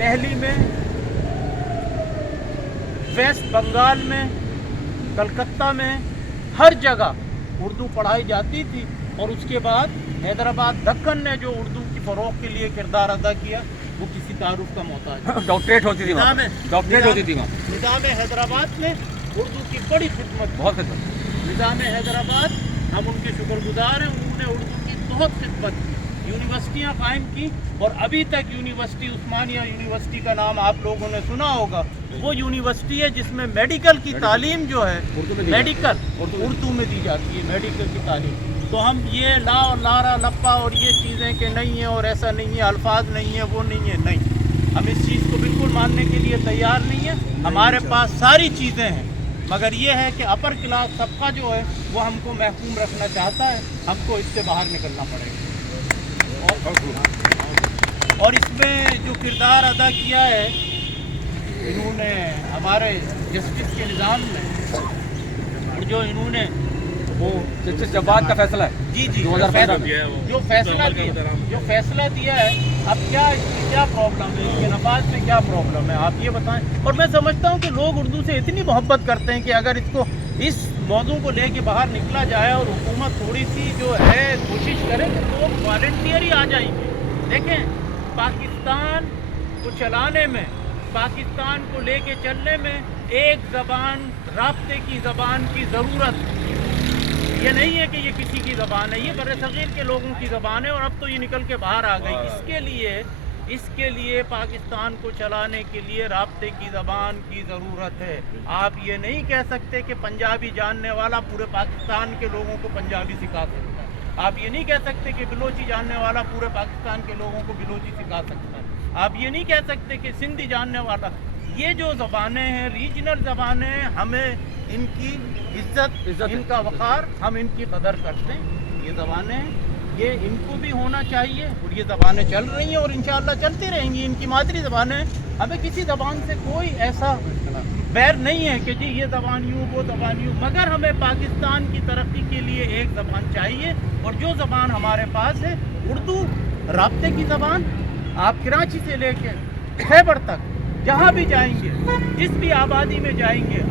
دہلی میں، ویسٹ بنگال میں، کلکتہ میں، ہر جگہ اردو پڑھائی جاتی تھی، اور اس کے بعد حیدرآباد دکن نے جو اردو کی فروغ کے لیے کردار ادا کیا وہ کسی تعارف کا محتاج ہے۔ ڈاکٹریٹ ہوتی تھی وہاں، ڈاکٹریٹ ہوتی تھی وہاں۔ نظام حیدرآباد میں اردو کی بڑی خدمت، بہت خدمت۔ نظام حیدرآباد ہم ان کے شکر گزار ہیں، انہوں نے اردو کی بہت خدمت کی، یونیورسٹیاں قائم کی، اور ابھی تک یونیورسٹی عثمانیہ یونیورسٹی کا نام آپ لوگوں نے سنا ہوگا، وہ یونیورسٹی ہے جس میں میڈیکل کی تعلیم جو ہے میڈیکل اردو میں دی جاتی ہے، میڈیکل کی تعلیم۔ تو ہم یہ لا اور لارا لپا اور یہ چیزیں کہ نہیں ہیں اور ایسا نہیں ہے، الفاظ نہیں ہے، وہ نہیں ہے، نہیں، ہم اس چیز کو بالکل ماننے کے لیے تیار نہیں ہیں۔ ہمارے پاس ساری چیزیں ہیں، مگر یہ ہے کہ اپر کلاس طبقہ جو ہے وہ ہم کو محکوم رکھنا چاہتا ہے، ہم کو اس سے باہر نکلنا پڑے گا۔ اور اس میں جو کردار ادا کیا ہے انہوں نے ہمارے جسٹس کے نظام میں، اور جو انہوں نے وہ جسٹس جواد کا فیصلہ ہے جی جو فیصلہ دیا ہے، اب کیا اس کی کیا پرابلم ہے، اس کے نفاذ میں کیا پرابلم ہے آپ یہ بتائیں۔ اور میں سمجھتا ہوں کہ لوگ اردو سے اتنی محبت کرتے ہیں کہ اگر اس موضوع کو لے کے باہر نکلا جائے اور حکومت تھوڑی سی جو ہے کوشش کرے تو لوگ والنٹیئر ہی آ جائیں گے۔ دیکھیں، پاکستان کو چلانے میں، پاکستان کو لے کے چلنے میں ایک زبان، رابطے کی زبان کی ضرورت ہے۔ یہ نہیں ہے کہ یہ کسی کی زبان ہے، یہ بر صغیر کے لوگوں کی زبان ہے، اور اب تو یہ نکل کے باہر آ گئی۔ اس کے لیے پاکستان کو چلانے کے لیے رابطے کی زبان کی ضرورت ہے۔ آپ یہ نہیں کہہ سکتے کہ پنجابی جاننے والا پورے پاکستان کے لوگوں کو پنجابی سکھا سکتا ہے، آپ یہ نہیں کہہ سکتے کہ بلوچی جاننے والا پورے پاکستان کے لوگوں کو بلوچی سکھا سکتا ہے، آپ یہ نہیں کہہ سکتے کہ سندھی جاننے والا۔ یہ جو زبانیں ہیں، ریجنل زبانیں ہیں، ہمیں ان کی عزت، ان کا وقار، ہم ان کی قدر کرتے ہیں۔ یہ زبانیں ہیں، یہ ان کو بھی ہونا چاہیے، اور یہ زبانیں چل رہی ہیں اور انشاءاللہ چلتی رہیں گی، ان کی مادری زبانیں ہیں۔ ہمیں کسی زبان سے کوئی ایسا بیر نہیں ہے کہ جی یہ زبان یوں، وہ زبان یوں، مگر ہمیں پاکستان کی ترقی کے لیے ایک زبان چاہیے، اور جو زبان ہمارے پاس ہے اردو، رابطے کی زبان۔ آپ کراچی سے لے کے خیبر تک جہاں بھی جائیں گے، جس بھی آبادی میں جائیں گے،